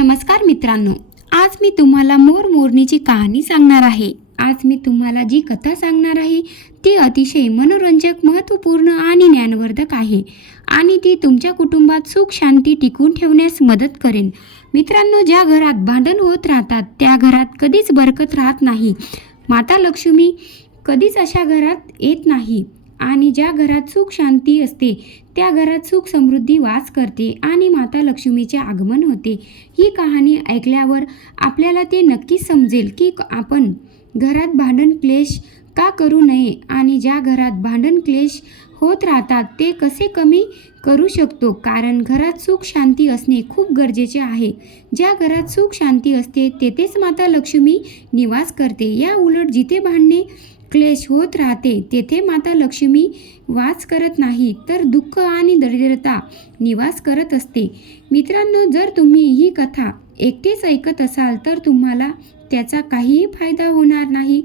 नमस्कार मित्रांनो, आज मी तुम्हाला मोर मोरणीची कहाणी सांगणार आहे। आज मी तुम्हाला जी कथा सांगणार आहे ती अतिशय मनोरंजक, महत्त्वपूर्ण आणि ज्ञानवर्धक आहे आणि ती तुमच्या कुटुंबात सुख शांती टिकवून ठेवण्यास मदत करेन। मित्रांनो, ज्या घरात भांडण होत राहतात त्या घरात कधीच बरकत राहत नाही। माता लक्ष्मी कधीच अशा घरात येत नाही आणि ज्या घरात सुख शांती असते त्या घरात सुख समृद्धी वास करते आणि माता लक्ष्मीचे आगमन होते। ही कहाणी ऐकल्यावर आपल्याला ते नक्कीच समजेल की आपण घरात भांडण क्लेश का करू नये आणि ज्या घरात भांडण क्लेश होत राहतात ते कसे कमी करू शकतो, कारण घरात सुख शांती असणे खूप गरजेचे आहे। ज्या घरात सुख शांती असते तेथेच माता लक्ष्मी निवास करते। या उलट जिथे भांडणे क्लेश होत राहते तेथे माता लक्ष्मी वास करत नाही, तर दुःख आणि दरिद्रता निवास करत असते। मित्रांनो, जर तुम्ही ही कथा एकटेच ऐकत असाल तर तुम्हाला त्याचा काहीही फायदा होणार नाही,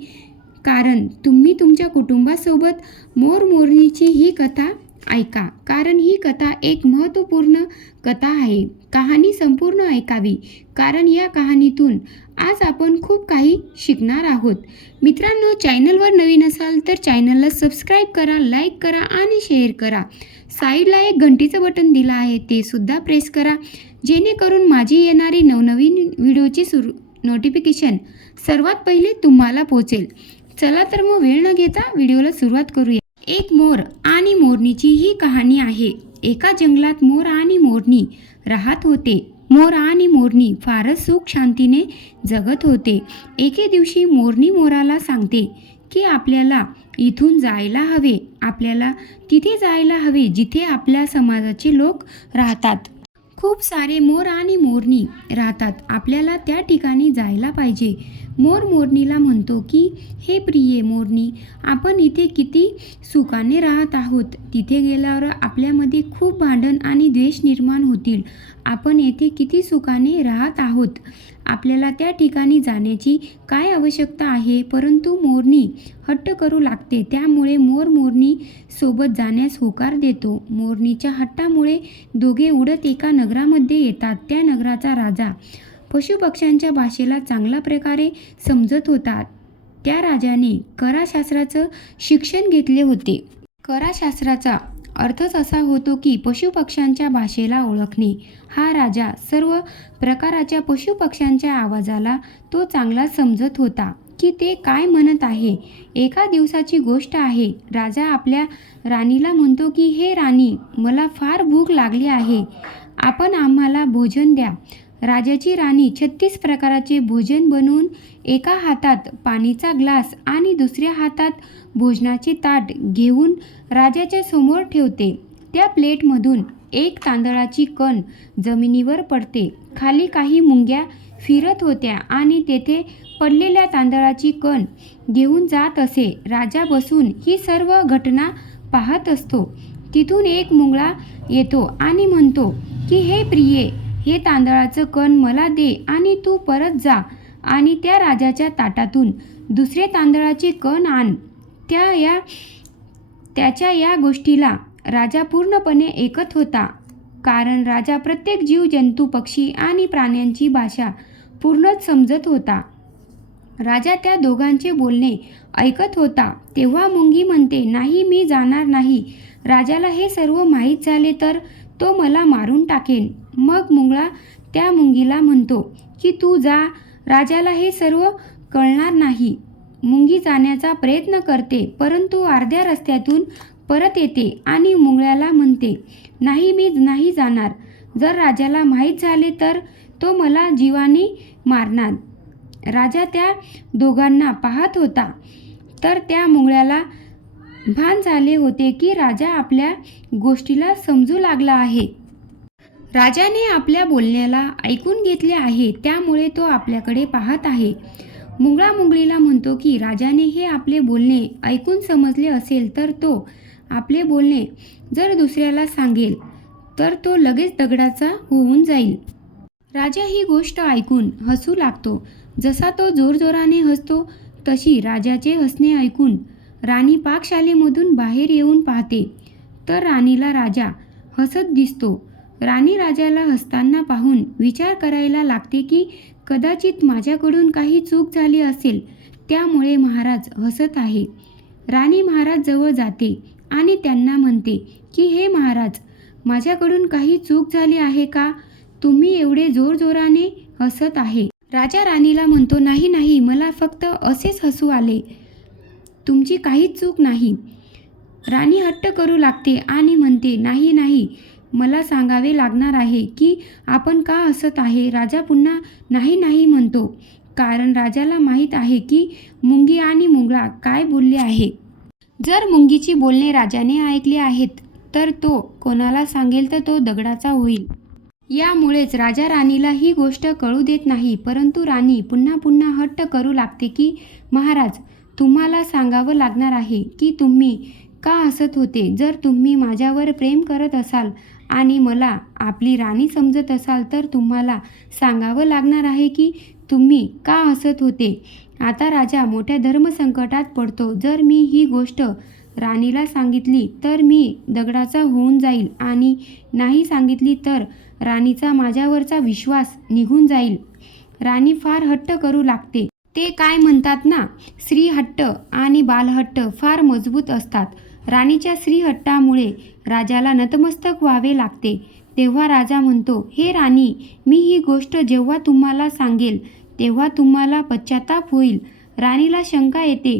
कारण तुम्ही तुमच्या कुटुंबासोबत मोर मोरणीची ही कथा ऐका, कारण ही कथा एक महत्त्वपूर्ण कथा आहे। कहाणी संपूर्ण ऐकावी, कारण या कहाणीतून आज आपण खूप काही शिकणार आहोत। मित्रांनो, चॅनलवर नवीन असाल तर चॅनलला सबस्क्राईब करा, लाईक करा आणि शेअर करा। साईडला एक घंटीचं बटन दिलं आहे ते सुद्धा प्रेस करा, जेणेकरून माझी येणारी नवनवीन व्हिडिओची नोटिफिकेशन सर्वात पहिले तुम्हाला पोहोचेल। चला तर मग वेळ न घेता व्हिडिओला सुरुवात करूया। एक मोर आणि मोरणीची ही कहाणी आहे। एका जंगलात मोर आणि मोरणी राहत होते। मोर आणि मोरणी फारच सुख शांतीने जगत होते। एके दिवशी मोरणी मोराला सांगते की आपल्याला इथून जायला हवे, आपल्याला तिथे जायला हवे जिथे आपल्या समाजाचे लोक राहतात। खूप सारे मोर आणि मोरणी राहतात, आपल्याला त्या ठिकाणी जायला पाहिजे। मोर मोरणीला म्हणतो की हे प्रिये मोरणी, आपण इथे किती सुखाने राहत आहोत, तिथे गेल्यावर आपल्यामध्ये खूप भांडण आणि द्वेष निर्माण होतील। आपण येथे किती सुखाने राहत आहोत, आपल्याला त्या ठिकाणी जाण्याची काय आवश्यकता आहे। परंतु मोरणी हट्ट करू लागते, त्यामुळे मोर मोरणी सोबत जाण्यास होकार देतो। मोरणीच्या हट्टामुळे दोघे उडत एका नगरामध्ये येतात। त्या नगराचा राजा पशुपक्ष्यांच्या भाषेला चांगल्या प्रकारे समजत होता। त्या राजाने कराशास्त्राचं शिक्षण घेतले होते। कराशास्त्राचा अर्थच असा होतो की पशुपक्ष्यांच्या भाषेला ओळखणे। हा राजा सर्व प्रकारच्या पशुपक्ष्यांच्या आवाजाला तो चांगला समजत होता की ते काय म्हणत आहे। एका दिवसाची गोष्ट आहे। राजा आपल्या राणीला म्हणतो की हे राणी, मला फार भूक लागली आहे, आपण आम्हाला भोजन द्या। राजाची राणी 36 प्रकारचे भोजन बनवून एका हातात पाणीचा ग्लास आणि दुसऱ्या हातात भोजनाचे ताट घेऊन राजाच्या समोर ठेवते। त्या प्लेटमधून एक तांदळाची कण जमिनीवर पडते। खाली काही मुंग्या फिरत होत्या आणि तेथे पडलेल्या तांदळाची कण घेऊन जात असे। राजा बसून ही सर्व घटना पाहत असतो। तिथून एक मुंगळा येतो आणि म्हणतो की हे प्रिये, हे तांदळाचं कण मला दे आणि तू परत जा आणि त्या राजाच्या ताटातून दुसरे तांदळाचे कण आण। त्याच्या या गोष्टीला राजा पूर्णपणे ऐकत होता, कारण राजा प्रत्येक जीव जंतू, पक्षी आणि प्राण्यांची भाषा पूर्णच समजत होता। राजा त्या दोघांचे बोलणे ऐकत होता। तेव्हा मुंगी म्हणते, नाही, मी जाणार नाही, राजाला हे सर्व माहीत झाले तर तो मला मारून टाकेन। मग मुंगळा त्या मुंगीला म्हणतो की तू जा, राजाला हे सर्व कळणार नाही। मुंगी जाण्याचा प्रयत्न करते, परंतु अर्ध्या रस्त्यातून परत येते आणि मुंगळ्याला म्हणते, नाही, मी नाही जाणार, जर राजाला माहीत झाले तर तो मला जीवाने मारणार। राजा त्या दोघांना पाहत होता, तर त्या मुंगळ्याला भान झाले होते की राजा आपल्या गोष्टीला समजू लागला आहे। राजाने आपल्या बोलण्याला ऐकून घेतले आहे, त्यामुळे तो आपल्याकडे पाहत आहे। मुंगळा मुंगळीला म्हणतो की राजाने हे आपले बोलणे ऐकून समजले असेल तर तो आपले बोलणे जर दुसऱ्याला सांगेल तर तो लगेच दगडाचा होऊन जाईल। राजा ही गोष्ट ऐकून हसू लागतो। जसा तो जोरजोराने हसतो तशी राजाचे हसणे ऐकून राणी पाकशाळेमधून बाहेर येऊन पाहते, तर राणीला राजा हसत दिसतो। राणी राजाला हसताना पाहून विचार करायला लागते की कदाचित माझ्याकडून काही चूक झाली असेल, त्यामुळे महाराज हसत आहे. राणी महाराज जवळ जाते आणि त्यांना म्हणते की हे महाराज, माझ्याकडून काही चूक झाली आहे का? तुम्ही एवढे जोरजोराने हसत आहे. राजा राणीला म्हणतो, नाही नाही, मला फक्त असेच हसू आले, तुमची काहीच चूक नाही. राणी हट्ट करू लागते आणि म्हणते, नाही नाही, मला सांगावे लागणार आहे की आपण का हसत आहे. राजा पुन्हा नाही नाही म्हणतो, कारण राजाला माहीत आहे की मुंगी आणि मुंगळा काय बोलले आहे. जर मुंगीची बोलणे राजाने ऐकले आहेत तर तो कोणाला सांगेल तर तो दगडाचा होईल. यामुळेच राजा राणीला ही गोष्ट कळू देत नाही, परंतु राणी पुन्हा पुन्हा हट्ट करू लागते की महाराज, तुम्हाला सांगावं लागणार आहे की तुम्ही का हसत होते. जर तुम्ही माझ्यावर प्रेम करत असाल आणि मला आपली राणी समजत असाल तर तुम्हाला सांगावं लागणार आहे की तुम्ही का हसत होते. आता राजा मोठ्या धर्मसंकटात पडतो. जर मी ही गोष्ट राणीला सांगितली तर मी दगडाचा होऊन जाईल आणि नाही सांगितली तर राणीचा माझ्यावरचा विश्वास निघून जाईल. राणी फार हट्ट करू लागते. ते काय म्हणतात ना, स्त्रीहट्ट आणि बालहट्ट फार मजबूत असतात. राणीच्या स्त्रीहट्टामुळे राजाला नतमस्तक व्हावे लागते. तेव्हा राजा म्हणतो, हे राणी, मी ही गोष्ट जेव्हा तुम्हाला सांगेल तेव्हा तुम्हाला पश्चाताप होईल. राणीला शंका येते,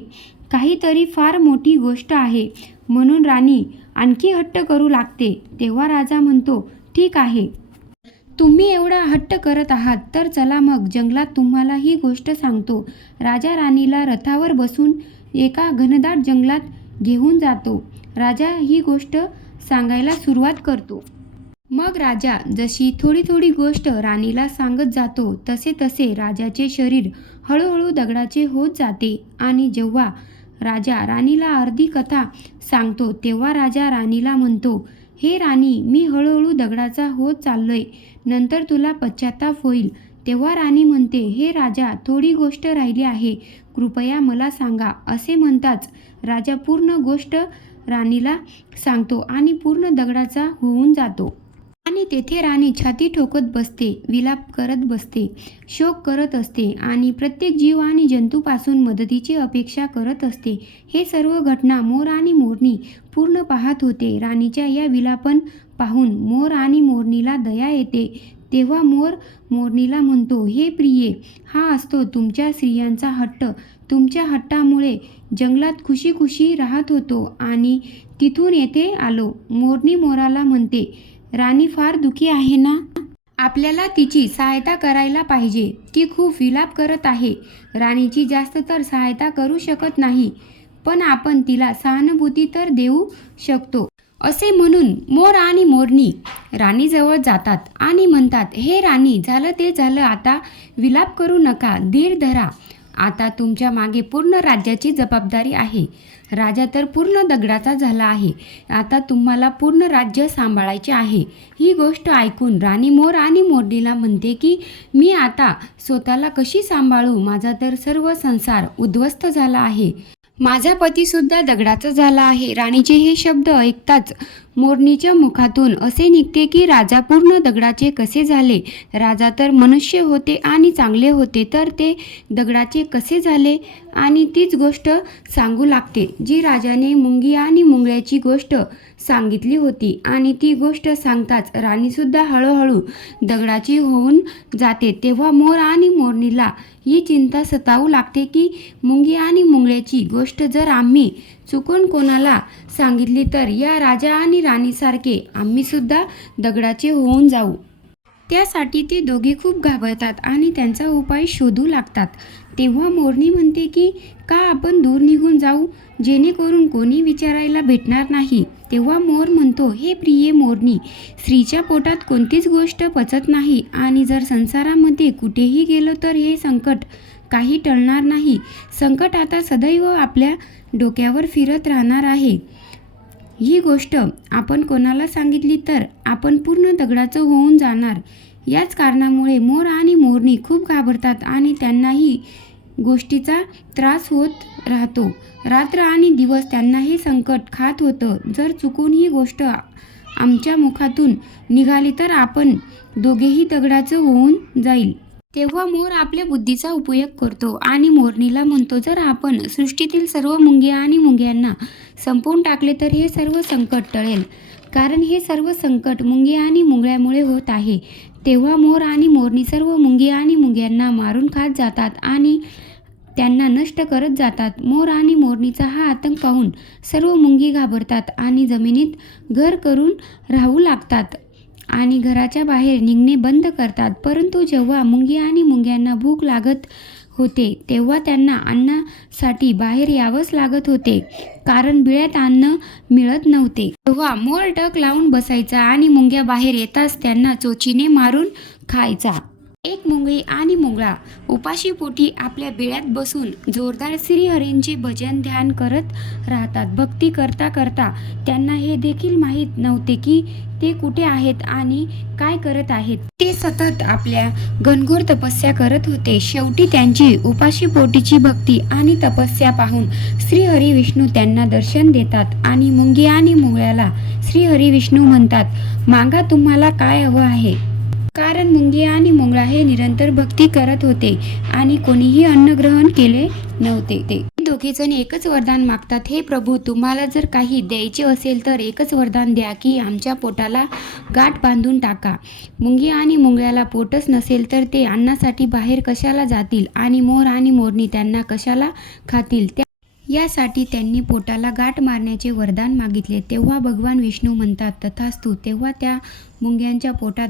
काहीतरी फार मोठी गोष्ट आहे, म्हणून राणी आणखी हट्ट करू लागते. तेव्हा राजा म्हणतो, ठीक आहे, तुम्ही एवढा हट्ट करत आहात तर चला मग जंगलात तुम्हाला ही गोष्ट सांगतो. राजा राणीला रथावर बसून एका घनदाट जंगलात घेऊन जातो. राजा ही गोष्ट सांगायला सुरुवात करतो. मग राजा जशी थोडी थोडी गोष्ट राणीला सांगत जातो तसे तसे राजाचे शरीर हळूहळू दगडाचे होत जाते. आणि जेव्हा राजा राणीला अर्धी कथा सांगतो तेव्हा राजा राणीला म्हणतो, हे राणी, मी हळूहळू दगडाचा होत चाललोय, नंतर तुला पश्चाताप होईल. तेव्हा राणी म्हणते, हे राजा, थोडी गोष्ट राहिली आहे, कृपया मला सांगा. असे म्हणताच राजा पूर्ण गोष्ट राणीला सांगतो आणि पूर्ण दगडाचा होऊन जातो. आणि तेथे राणी छाती ठोकत बसते, विलाप करत बसते, शोक करत असते आणि प्रत्येक जीव आणि जंतूपासून मदतीची अपेक्षा करत असते. हे सर्व घटना मोर आणि मोरणी पूर्ण पाहत होते. राणीच्या या विलापन पाहून मोर आणि मोरणीला दया येते. तेव्हा मोर मोरणीला म्हणतो, हे प्रिये, हा असतो तुमच्या स्त्रियांचा हट्ट. तुमच्या हट्टामुळे जंगलात खुशी खुशी राहत होतो आणि तिथून येथे आलो. मोरणी मोराला म्हणते, राणी फार दुखी आहे ना, आपल्याला तिची सहायता करायला पाहिजे. ती खूप विलाप करत आहे. राणीची जास्त तर सहायता करू शकत नाही, पण आपण तिला सहानुभूती तर देऊ शकतो. असे म्हणून मोर आणि मोरणी राणीजवळ जातात आणि म्हणतात, हे राणी, झालं ते झालं, आता विलाप करू नका, धीर धरा. आता तुमच्या मागे पूर्ण राज्याची जबाबदारी आहे. राजा तर पूर्ण दगडाचा झाला आहे. आता तुम्हाला पूर्ण राज्य सांभाळायचे आहे. ही गोष्ट ऐकून राणी मोर आणि मोरणीला म्हणते की मी आता स्वतःला कशी सांभाळू. माझा तर सर्व संसार उद्ध्वस्त झाला आहे. माझा पतीसुद्धा दगडाचा झाला आहे. राणीचे हे शब्द ऐकताच मोरणीच्या मुखातून असे निघते की राजा पूर्ण दगडाचे कसे झाले. राजा तर मनुष्य होते आणि चांगले होते, तर ते दगडाचे कसे झाले. आणि तीच गोष्ट सांगू लागते जी राजाने मुंगी आणि मुंगळ्याची गोष्ट सांगितली होती. आणि ती गोष्ट सांगताच राणीसुद्धा हळूहळू दगडाची होऊन जाते. तेव्हा मोर आणि मोरणीला ही चिंता सतावू लागते की मुंगी आणि मुंगळ्याची गोष्ट जर आम्ही चुकून कोणाला सांगितली तर या राजा आणि राणीसारखे आम्हीसुद्धा दगडाचे होऊन जाऊ. त्यासाठी ते दोघे खूप घाबरतात आणि त्यांचा उपाय शोधू लागतात. तेव्हा मोरणी म्हणते की का आपण दूर निघून जाऊ, जेणेकरून कोणी विचारायला भेटणार नाही. तेव्हा मोर म्हणतो, हे प्रिय मोरणी, स्त्रीच्या पोटात कोणतीच गोष्ट पचत नाही आणि जर संसारामध्ये कुठेही गेलो तर हे संकट काही टळणार नाही. संकट आता सदैव आपल्या डोक्यावर फिरत राहणार आहे. ही गोष्ट आपण कोणाला सांगितली तर आपण पूर्ण दगडाचं होऊन जाणार. याच कारणामुळे मोर आणि मोरणी खूप घाबरतात आणि त्यांनाही गोष्टीचा त्रास होत राहतो. रात्र आणि दिवस त्यांना हे संकट खात होतं. जर चुकून ही गोष्ट आमच्या मुखातून निघाली तर आपण दोघेही दगडाचं होऊन जाईल. तेव्हा मोर आपल्या बुद्धीचा उपयोग करतो आणि मोरणीला म्हणतो, जर आपण सृष्टीतील सर्व मुंग्या आणि मुंग्यांना संपवून टाकले तर हे सर्व संकट टळेल, कारण हे सर्व संकट मुंग्या आणि मुंगळ्यामुळे होत आहे. तेव्हा मोर आणि मोरणी सर्व मुंग्या आणि मुंग्यांना मारून खात जातात आणि त्यांना नष्ट करत जातात. मोर आणि मोरणीचा हा आतंक पाहून सर्व मुंगी घाबरतात आणि जमिनीत घर करून राहू लागतात आणि घराच्या बाहेर निघणे बंद करतात. परंतु जेव्हा मुंगी आणि मुंग्यांना भूक लागत होते तेव्हा त्यांना अन्नासाठी बाहेर यावंच लागत होते, कारण बिळात अन्न मिळत नव्हते. तेव्हा मोर डग लावून बसायचा आणि मुंग्या बाहेर येताच त्यांना चोचीने मारून खायचा. एक मुंगळी आणि मुंगळा उपाशी पोटी आपल्या बिळात बसून जोरदार श्रीहरींचे भजन ध्यान करत राहतात. भक्ती करता करता त्यांना हे देखील माहीत नव्हते की ते कुठे आहेत आणि काय करत आहेत. ते सतत आपल्या घनघोर तपस्या करत होते. शेवटी त्यांची उपाशी पोटीची भक्ती आणि तपस्या पाहून श्रीहरी विष्णू त्यांना दर्शन देतात आणि मुंगी आणि मुंगळ्याला श्रीहरी विष्णू म्हणतात, मागा तुम्हाला काय हवं आहे. कारण मुंगी आणि मुंगळा हे निरंतर भक्ती करत होते आणि कोणीही अन्न ग्रहण केले नव्हते. ते दोघेजण एकच वरदान मागतात, हे प्रभू, तुम्हाला जर काही द्यायचे असेल तर एकच वरदान द्या की आमच्या पोटाला गाठ बांधून टाका. मुंगी आणि मुंगळ्याला पोटच नसेल तर ते अन्नासाठी बाहेर कशाला जातील आणि मोर आणि मोरणी त्यांना कशाला खातील. यासाठी त्यांनी पोटाला गाठ मारण्याचे वरदान मागितले. तेव्हा भगवान विष्णू म्हणतात, तथास्तु. तेव्हा त्या मुंग्यांच्या पोटात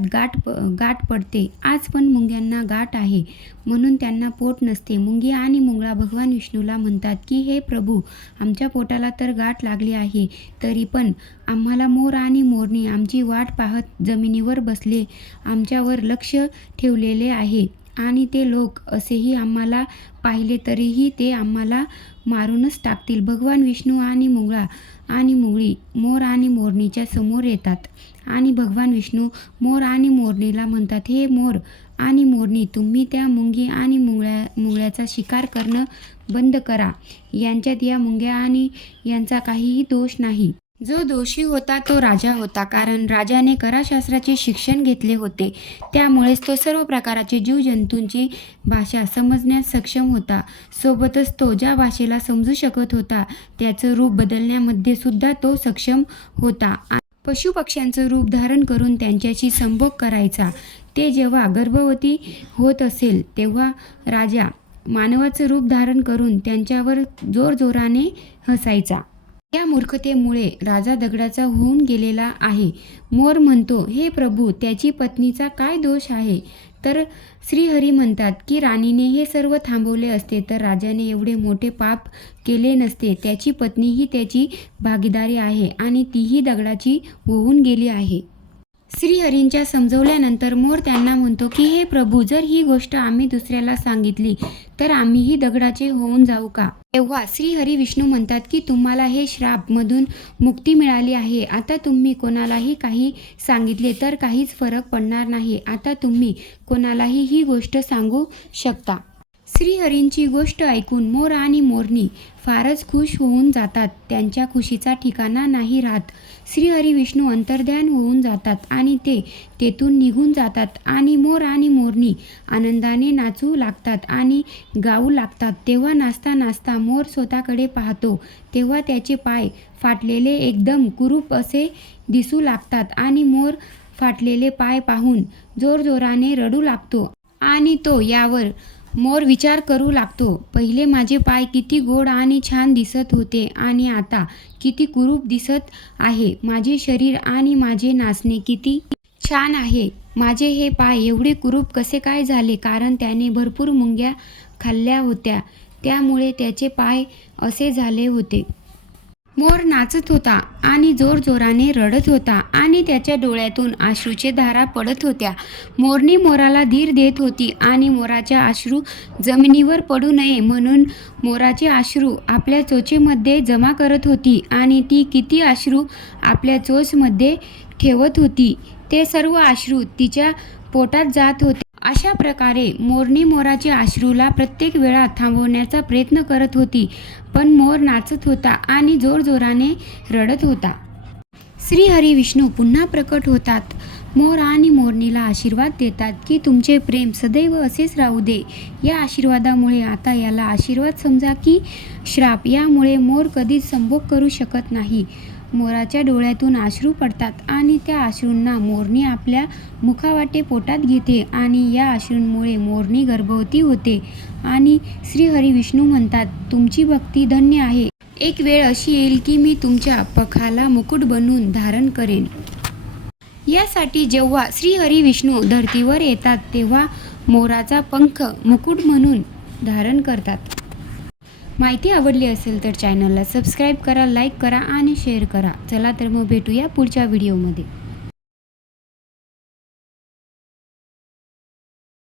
गाठ पडते. आज पण मुंग्यांना गाठ आहे म्हणून त्यांना पोट नसते. मुंगी आणि मुंगळा भगवान विष्णूला म्हणतात की हे प्रभू, आमच्या पोटाला तर गाठ लागली आहे, तरी पण आम्हाला मोर आणि मोरणी आमची वाट पाहत जमिनीवर बसले आमच्यावर लक्ष ठेवलेले आहे आणि ते लोक असेही आम्हाला पाहिले तरीही ते आम्हाला मारूनच टाकतील. भगवान विष्णू आणि मुंगळा आणि मुंगळी मोर आणि मोरणीच्या समोर येतात आणि भगवान विष्णू मोर आणि मोरणीला म्हणतात, हे मोर आणि मोरणी, तुम्ही त्या मुंगी आणि मुंगळ्याचा शिकार करणं बंद करा. यांच्यात या मुंग्या आणि यांचा काहीही दोष नाही. जो दोषी होता तो राजा होता, कारण राजाने कराशास्त्राचे शिक्षण घेतले होते. त्यामुळेच तो सर्व प्रकारचे जीवजंतूंची भाषा समजण्यास सक्षम होता. सोबतच तो ज्या भाषेला समजू शकत होता त्याचं रूप बदलण्यामध्ये सुद्धा तो सक्षम होता. पशुपक्ष्यांचं रूप धारण करून त्यांच्याशी संभोग करायचा. ते जेव्हा गर्भवती होत असेल तेव्हा राजा मानवाचं रूप धारण करून त्यांच्यावर जोरजोराने हसायचा. या मूर्खतेमुळे राजा दगडाचा होऊन गेलेला आहे. मोर म्हणतो, हे प्रभू, त्याची पत्नीचा काय दोष आहे. तर श्रीहरी म्हणतात की राणीने हे सर्व थांबवले असते तर राजाने एवढे मोठे पाप केले नसते. त्याची पत्नी ही त्याची भागीदारी आहे आणि तीही दगडाची होऊन गेली आहे. श्रीहरींच्या समजवल्यानंतर मोर त्यांना म्हणतो की हे प्रभू, जर ही गोष्ट आम्ही दुसऱ्याला सांगितली तर आम्हीही दगडाचे होऊन जाऊ का. तेव्हा श्रीहरी विष्णू म्हणतात की तुम्हाला हे श्राप मधून मुक्ती मिळाली आहे. आता तुम्ही कोणालाही काही सांगितले तर काहीच फरक पडणार नाही. आता तुम्ही कोणालाही ही गोष्ट सांगू शकता. श्रीहरींची गोष्ट ऐकून मोर आणि मोरणी फारच खुश होऊन जातात. त्यांच्या खुशीचा ठिकाणा नाही राहत. श्रीहरी विष्णू अंतर्ध्यान होऊन जातात आणि ते तेथून निघून जातात आणि मोर आणि मोरणी आनंदाने नाचू लागतात आणि गाऊ लागतात. तेव्हा नाचता नाचता मोर स्वतःकडे पाहतो तेव्हा त्याचे पाय फाटलेले एकदम कुरूप असे दिसू लागतात आणि मोर फाटलेले पाय पाहून जोरजोराने रडू लागतो आणि तो यावर मोर विचार करू लागतो, पहिले माझे पाय किती गोड आणि छान दिसत होते आणि आता किती कुरूप दिसत आहे. माझे शरीर आणि माझे नाचणे किती छान आहे. माझे हे पाय एवढे कुरूप कसे काय झाले. कारण त्याने भरपूर मुंग्या खाल्ल्या होत्या त्यामुळे त्याचे पाय असे झाले होते. मोर नाचत होता आणि जोरजोराने रडत होता आणि त्याच्या डोळ्यातून अश्रूचे धारा पडत होत्या. मोरणी मोराला धीर देत होती आणि मोराच्या अश्रू जमिनीवर पडू नये म्हणून मोराचे अश्रू आपल्या चोचेमध्ये जमा करत होती आणि ती किती अश्रू आपल्या चोचमध्ये ठेवत होती. ते सर्व अश्रू तिच्या पोटात जात होते. अशा प्रकारे मोरणी मोराच्या अश्रूला प्रत्येक वेळा थांबवण्याचा प्रयत्न करत होती, पण मोर नाचत होता आणि जोरजोराने रडत होता. श्री हरी विष्णू पुन्हा प्रकट होतात. मोर आणि मोरणीला आशीर्वाद देतात की तुमचे प्रेम सदैव असेच राहू दे. या आशीर्वादामुळे आता याला आशीर्वाद समजा की श्राप. यामुळे मोर कधीच संभोग करू शकत नाही. मोराच्या डोळ्यातून अश्रू पडतात आणि त्या अश्रूंना मोरणी आपल्या मुखावाटे पोटात घेते आणि या अश्रूंमुळे मोरणी गर्भवती होते. आणि श्री हरी विष्णू म्हणतात, तुमची भक्ती धन्य आहे. एक वेळ अशी येईल की मी तुमच्या पखाला मुकुट बनवून धारण करेन. यासाठी जेव्हा श्री हरी विष्णू धर्तीवर येतात तेव्हा मोराचा पंख मुकुट म्हणून धारण करतात. माहिती आवडली असेल तर चॅनलला सबस्क्राईब करा, लाईक करा आणि शेअर करा. चला तर मग भेटूया पुढच्या व्हिडिओमध्ये.